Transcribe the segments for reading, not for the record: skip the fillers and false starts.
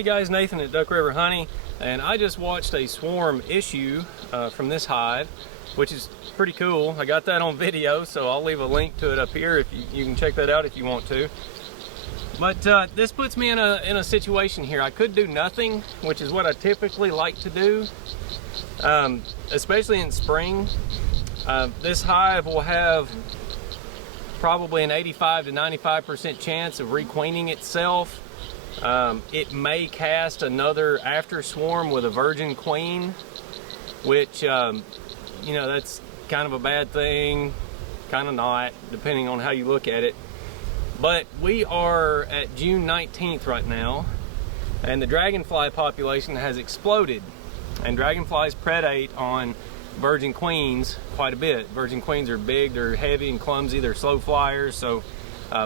Hey guys, Nathan at Duck River Honey, and I just watched a swarm issue from this hive, which is pretty cool. I got that on video, so I'll leave a link to it up here if you can check that out if you want to. But this puts me in a situation here. I could do nothing, which is what I typically like to do, especially in spring. This hive will have probably an 85 to 95% chance of requeening itself. It may cast another after swarm with a virgin queen, which, you know, that's kind of a bad thing, kind of not, depending on how you look at it. But we are at June 19th right now, and the dragonfly population has exploded. And dragonflies predate on virgin queens quite a bit. Virgin queens are big, they're heavy and clumsy, they're slow flyers, so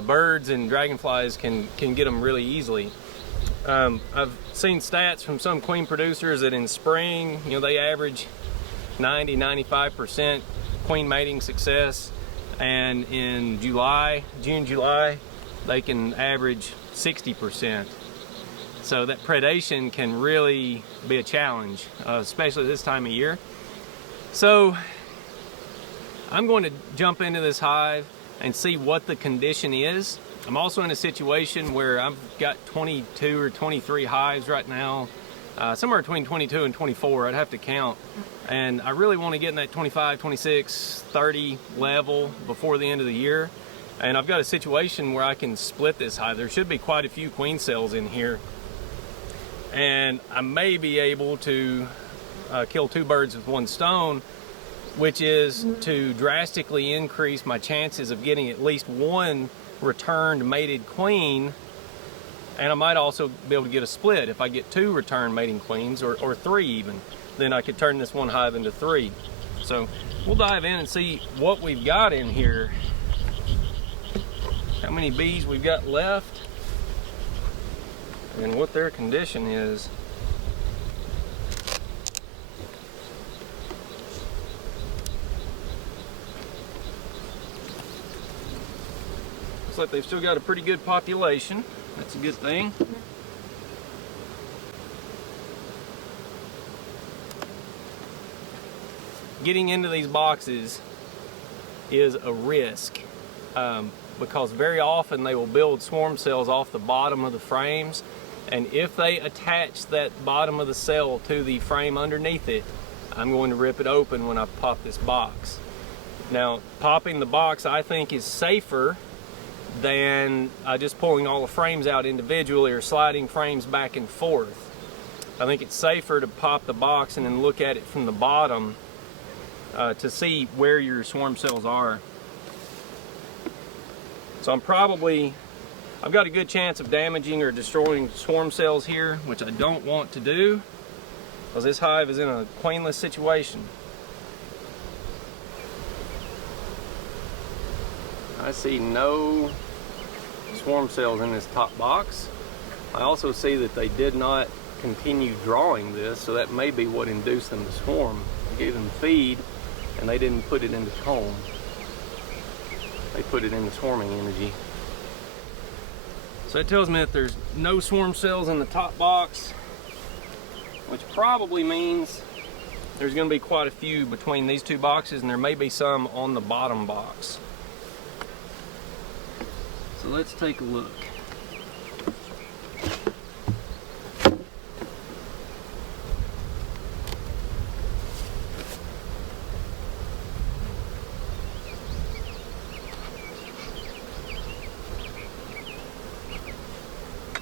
birds and dragonflies can get them really easily. I've seen stats from some queen producers that in spring, you know, they average 90-95% queen mating success, and in June, July, they can average 60%. So that predation can really be a challenge, especially this time of year. So I'm going to jump into this hive and see what the condition is. I'm also in a situation where I've got 22 or 23 hives right now, somewhere between 22 and 24, I'd have to count. And I really want to get in that 25, 26, 30 level before the end of the year. And I've got a situation where I can split this hive. There should be quite a few queen cells in here. And I may be able to kill two birds with one stone, which is to drastically increase my chances of getting at least one returned mated queen, and I might also be able to get a split. If I get two return mating queens, or three even, then I could turn this one hive into three. So we'll dive in and see what we've got in here, how many bees we've got left, and what their condition is. Looks like they've still got a pretty good population. That's a good thing. Getting into these boxes is a risk because very often they will build swarm cells off the bottom of the frames, and if they attach that bottom of the cell to the frame underneath it, I'm going to rip it open when I pop this box. Now, popping the box I think is safer than just pulling all the frames out individually or sliding frames back and forth. I think it's safer to pop the box and then look at it from the bottom to see where your swarm cells are. So I've got a good chance of damaging or destroying swarm cells here, which I don't want to do because this hive is in a queenless situation. I see no swarm cells in this top box. I also see that they did not continue drawing this, so that may be what induced them to swarm. I gave them feed and they didn't put it into comb. They put it into swarming energy. So it tells me that there's no swarm cells in the top box, which probably means there's going to be quite a few between these two boxes, and there may be some on the bottom box. So let's take a look.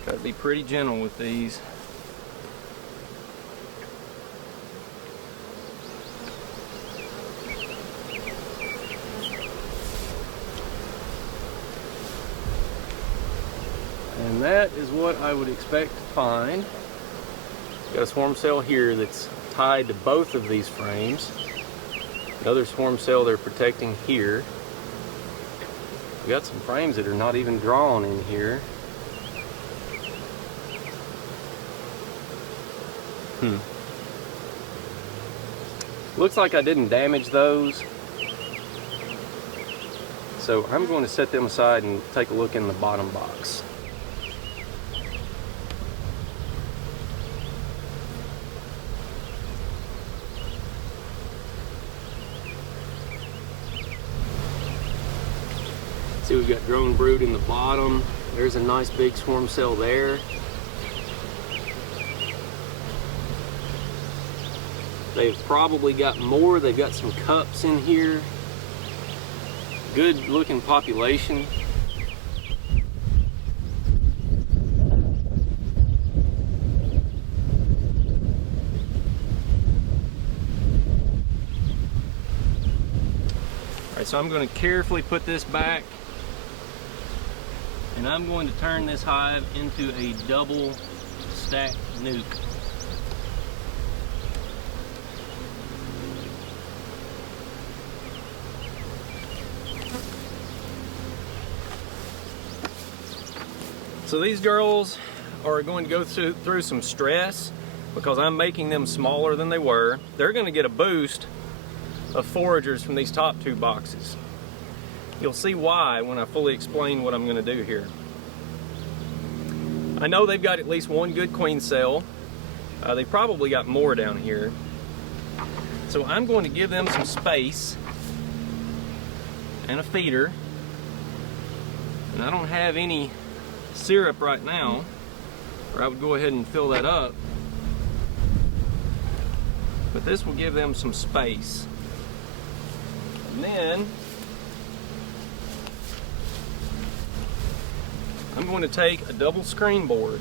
Got to be pretty gentle with these. And that is what I would expect to find. Got a swarm cell here that's tied to both of these frames. Another swarm cell they're protecting here. We got some frames that are not even drawn in here. Looks like I didn't damage those. So I'm going to set them aside and take a look in the bottom box. See, we've got drone brood in the bottom. There's a nice big swarm cell there. They've probably got more. They've got some cups in here. Good looking population. Alright, so I'm going to carefully put this back, and I'm going to turn this hive into a double stack nuke. So these girls are going to go through some stress because I'm making them smaller than they were. They're going to get a boost of foragers from these top two boxes. You'll see why when I fully explain what I'm going to do here. I know they've got at least one good queen cell. They've probably got more down here. So I'm going to give them some space and a feeder. And I don't have any syrup right now, or I would go ahead and fill that up, but this will give them some space. And then I'm going to take a double screen board,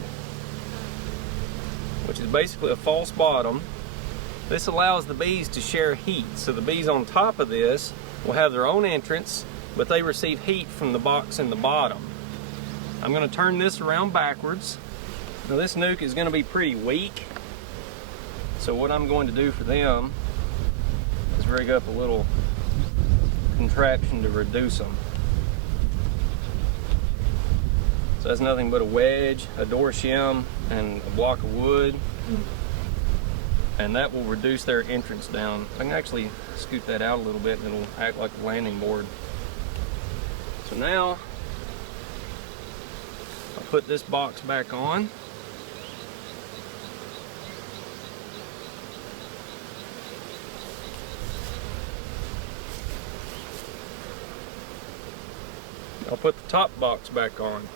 which is basically a false bottom. This allows the bees to share heat, so the bees on top of this will have their own entrance, but they receive heat from the box in the bottom. I'm going to turn this around backwards. Now this nuke is going to be pretty weak, so what I'm going to do for them is rig up a little contraption to reduce them. So that's nothing but a wedge, a door shim, and a block of wood, and that will reduce their entrance down. I can actually scoot that out a little bit and it'll act like a landing board. So now I'll put this box back on. I'll put the top box back on.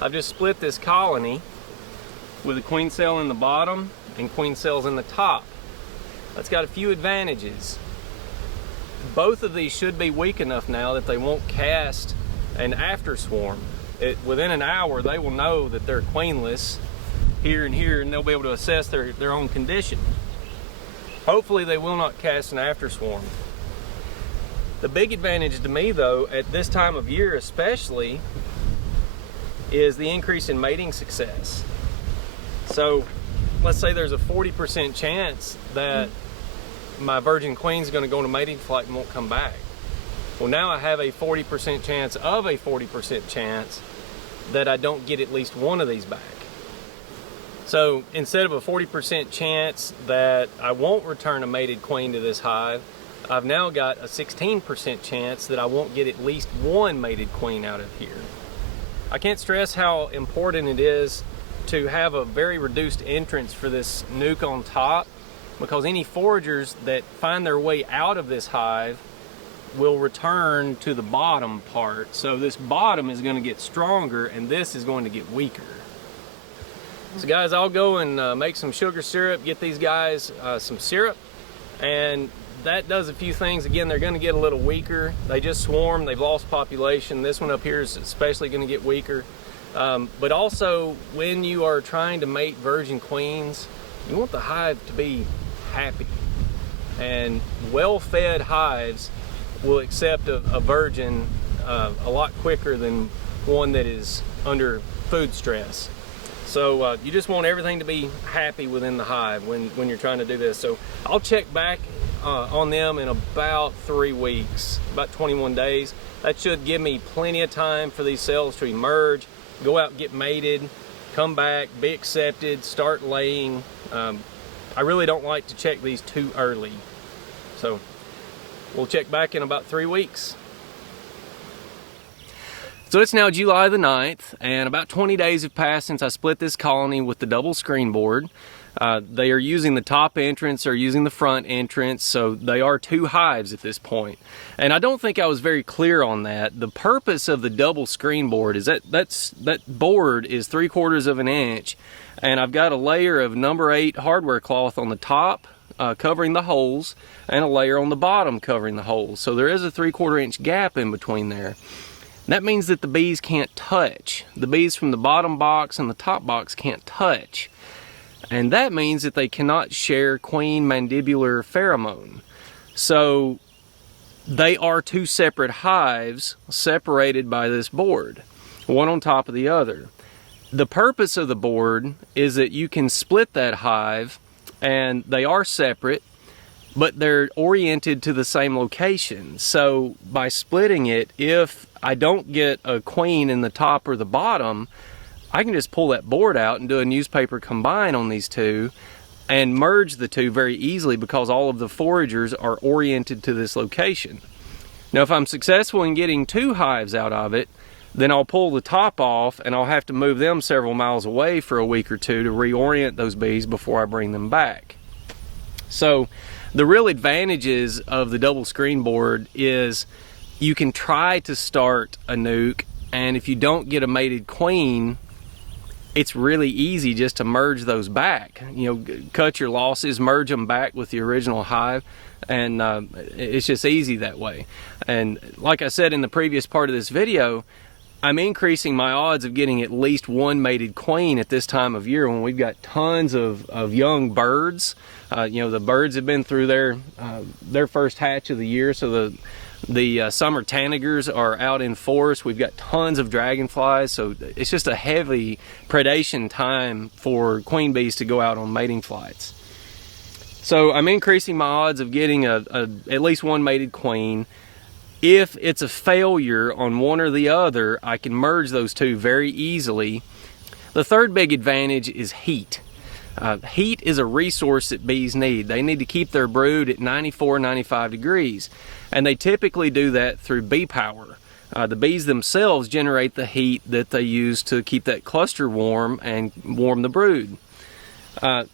I've just split this colony with a queen cell in the bottom and queen cells in the top. That's got a few advantages. Both of these should be weak enough now that they won't cast an after swarm. Within an hour they will know that they're queenless here and here, and they'll be able to assess their own condition. Hopefully they will not cast an after swarm. The big advantage to me though, at this time of year especially, is the increase in mating success. So let's say there's a 40% chance that my virgin queen is going to go into mating flight and won't come back. Well, now I have a 40% chance of a 40% chance that I don't get at least one of these back. So instead of a 40% chance that I won't return a mated queen to this hive, I've now got a 16% chance that I won't get at least one mated queen out of here. I can't stress how important it is to have a very reduced entrance for this nuke on top, because any foragers that find their way out of this hive will return to the bottom part. So this bottom is going to get stronger and this is going to get weaker. So guys, I'll go and make some sugar syrup, get these guys some syrup, and that does a few things. Again, they're going to get a little weaker. They just swarmed, they've lost population. This one up here is especially going to get weaker. But also, when you are trying to mate virgin queens, you want the hive to be happy. And well-fed hives will accept a virgin a lot quicker than one that is under food stress. So you just want everything to be happy within the hive when you're trying to do this. So I'll check back on them in about 3 weeks, about 21 days. That should give me plenty of time for these cells to emerge, go out and get mated, come back, be accepted, start laying. I really don't like to check these too early. So we'll check back in about 3 weeks. So it's now July the 9th, and about 20 days have passed since I split this colony with the double screen board. They are using the top entrance or using the front entrance, so they are 2 hives at this point. And I don't think I was very clear on that. The purpose of the double screen board is that board is 3/4 of an inch, and I've got a layer of number 8 hardware cloth on the top covering the holes, and a layer on the bottom covering the holes. So there is a 3/4 inch gap in between there. That means that the bees can't touch. The bees from the bottom box and the top box can't touch. And that means that they cannot share queen mandibular pheromone. So they are 2 separate hives separated by this board, one on top of the other. The purpose of the board is that you can split that hive, and they are separate, but they're oriented to the same location. So by splitting it, if I don't get a queen in the top or the bottom, I can just pull that board out and do a newspaper combine on these 2 and merge the 2 very easily, because all of the foragers are oriented to this location. Now, if I'm successful in getting 2 hives out of it, then I'll pull the top off and I'll have to move them several miles away for a week or 2 to reorient those bees before I bring them back. So the real advantages of the double screen board is you can try to start a nuke, and if you don't get a mated queen, it's really easy just to merge those back. You know, cut your losses, merge them back with the original hive, and it's just easy that way. And like I said in the previous part of this video, I'm increasing my odds of getting at least 1 mated queen at this time of year when we've got tons of young birds. You know, the birds have been through their first hatch of the year, so the summer tanagers are out in force. We've got tons of dragonflies, so it's just a heavy predation time for queen bees to go out on mating flights. So I'm increasing my odds of getting at least 1 mated queen. If it's a failure on one or the other, I can merge those 2 very easily. The third big advantage is heat. Heat is a resource that bees need. They need to keep their brood at 94, 95 degrees. And they typically do that through bee power. The bees themselves generate the heat that they use to keep that cluster warm and warm the brood.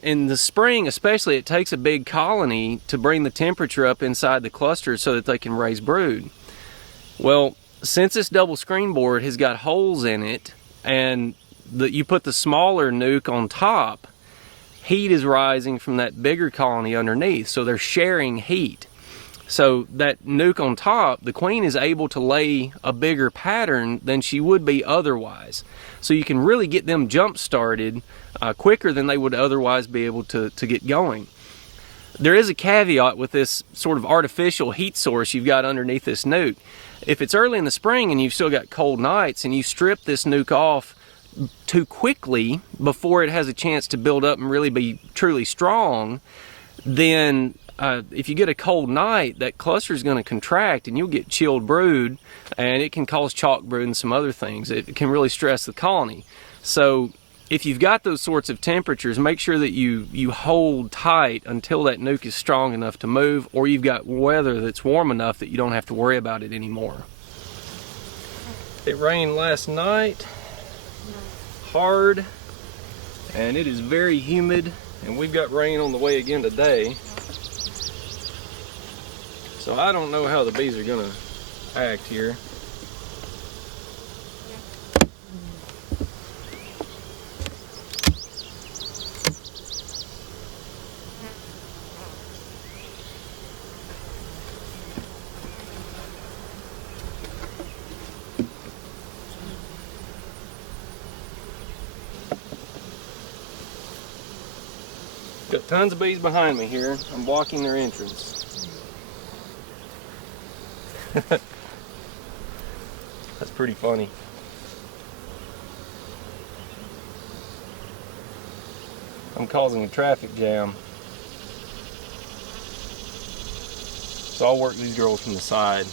In the spring especially, it takes a big colony to bring the temperature up inside the cluster so that they can raise brood. Well, since this double screen board has got holes in it, and you put the smaller nuke on top, heat is rising from that bigger colony underneath, so they're sharing heat. So that nuke on top, the queen is able to lay a bigger pattern than she would be otherwise. So you can really get them jump started quicker than they would otherwise be able to get going. There is a caveat with this sort of artificial heat source you've got underneath this nuke. If it's early in the spring and you've still got cold nights and you strip this nuke off too quickly before it has a chance to build up and really be truly strong, then if you get a cold night, that cluster is going to contract and you'll get chilled brood, and it can cause chalk brood and some other things. It can really stress the colony. So if you've got those sorts of temperatures, make sure that you hold tight until that nuke is strong enough to move, or you've got weather that's warm enough that you don't have to worry about it anymore. It rained last night, hard, and it is very humid, and we've got rain on the way again today. So I don't know how the bees are gonna act here. Got tons of bees behind me here. I'm blocking their entrance. That's pretty funny. I'm causing a traffic jam. So I'll work these girls from the side.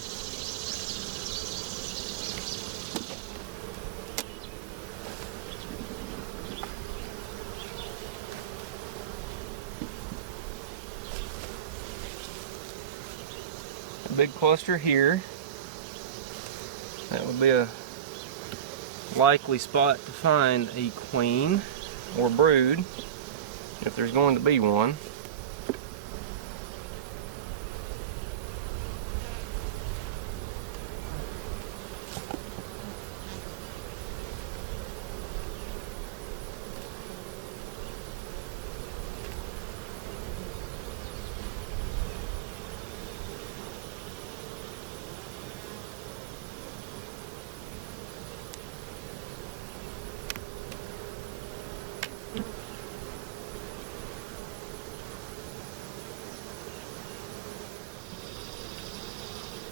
Big cluster here. That would be a likely spot to find a queen or brood. if there's going to be one.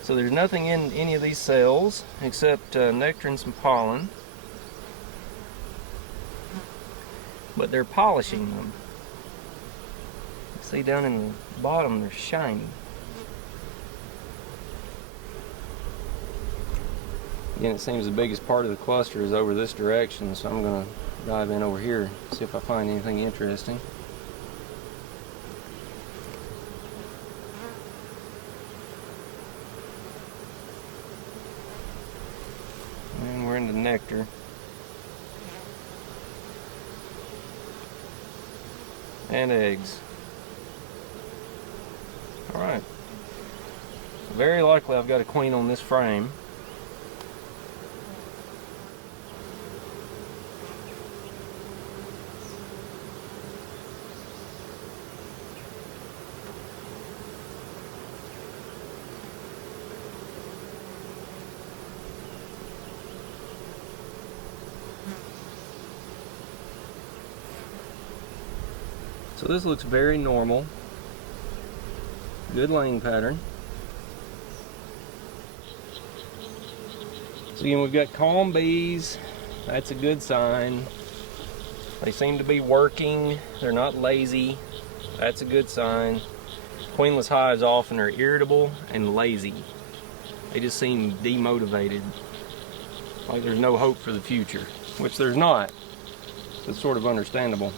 So there's nothing in any of these cells except nectar and some pollen. But they're polishing them. See down in the bottom, they're shiny. Again, it seems the biggest part of the cluster is over this direction, so I'm going to dive in over here, see if I find anything interesting. And we're into nectar. And eggs. Alright. Very likely I've got a queen on this frame. So this looks very normal. Good laying pattern. So again, we've got calm bees. That's a good sign. They seem to be working. They're not lazy. That's a good sign. Queenless hives often are irritable and lazy. They just seem demotivated. Like there's no hope for the future, which there's not. It's sort of understandable.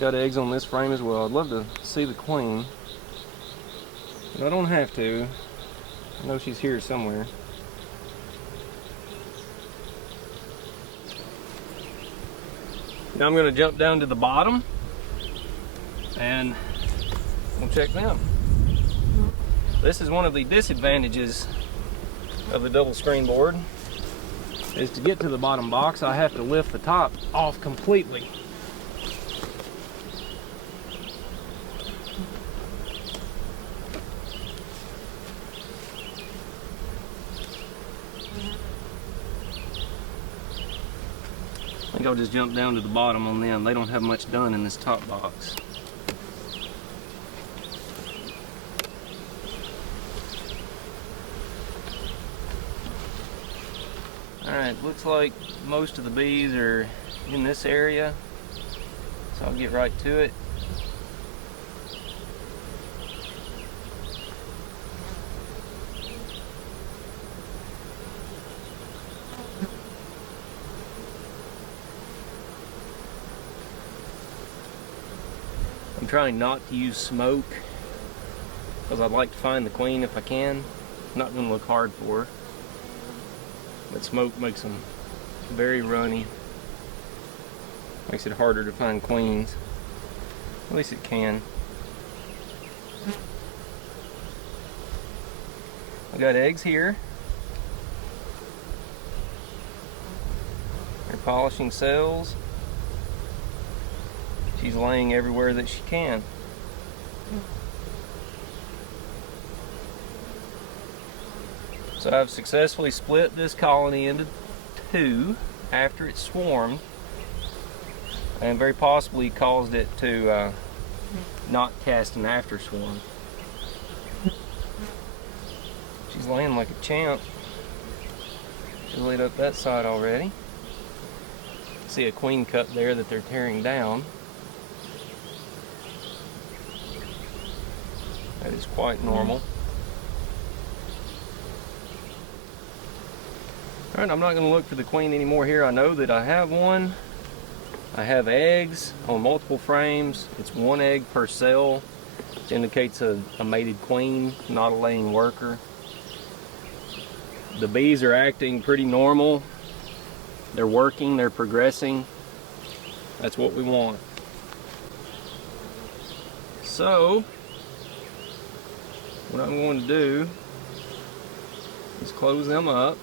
Got eggs on this frame as well. I'd love to see the queen, but I don't have to. I know she's here somewhere. Now I'm going to jump down to the bottom and we'll check them. This is one of the disadvantages of the double screen board, is to get to the bottom box I have to lift the top off completely. I think I'll just jump down to the bottom on them. They don't have much done in this top box. Alright, looks like most of the bees are in this area, so I'll get right to it. I'm trying not to use smoke because I'd like to find the queen if I can. Not going to look hard for her, but smoke makes them very runny. Makes it harder to find queens. At least it can. I got eggs here. They're polishing cells. She's laying everywhere that she can. So I've successfully split this colony into two after it swarmed, and very possibly caused it to not cast an after swarm. She's laying like a champ. She's laid up that side already. See a queen cup there that they're tearing down. That is quite normal. Alright, I'm not going to look for the queen anymore here. I know that I have one. I have eggs on multiple frames. It's one egg per cell. which indicates a mated queen, not a laying worker. The bees are acting pretty normal. They're working, they're progressing. That's what we want. So, what I'm going to do is close them up.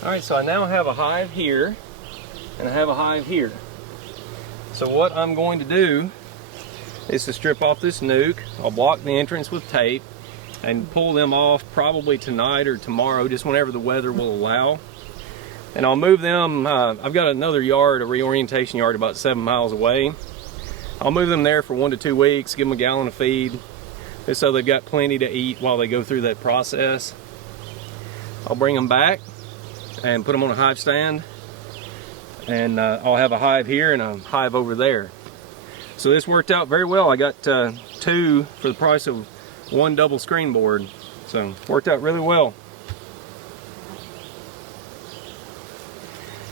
Alright, so I now have a hive here, and I have a hive here. So what I'm going to do is to strip off this nuke. I'll block the entrance with tape and pull them off probably tonight or tomorrow, just whenever the weather will allow. And I'll move them, I've got another yard, a reorientation yard about 7 miles away. I'll move them there for 1 to 2 weeks, give them a gallon of feed, just so they've got plenty to eat while they go through that process. I'll bring them back and put them on a hive stand, and I'll have a hive here and a hive over there. So this worked out very well. I got 2 for the price of 1 double screen board, so worked out really well.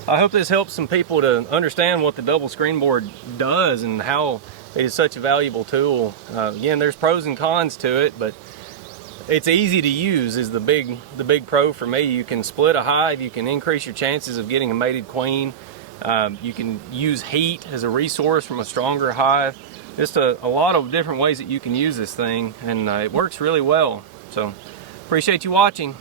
I hope this helps some people to understand what the double screen board does and how it is such a valuable tool. Again, there's pros and cons to it, but it's easy to use is the big pro for me. You can split a hive, you can increase your chances of getting a mated queen. You can use heat as a resource from a stronger hive. Just a lot of different ways that you can use this thing, and it works really well. So appreciate you watching.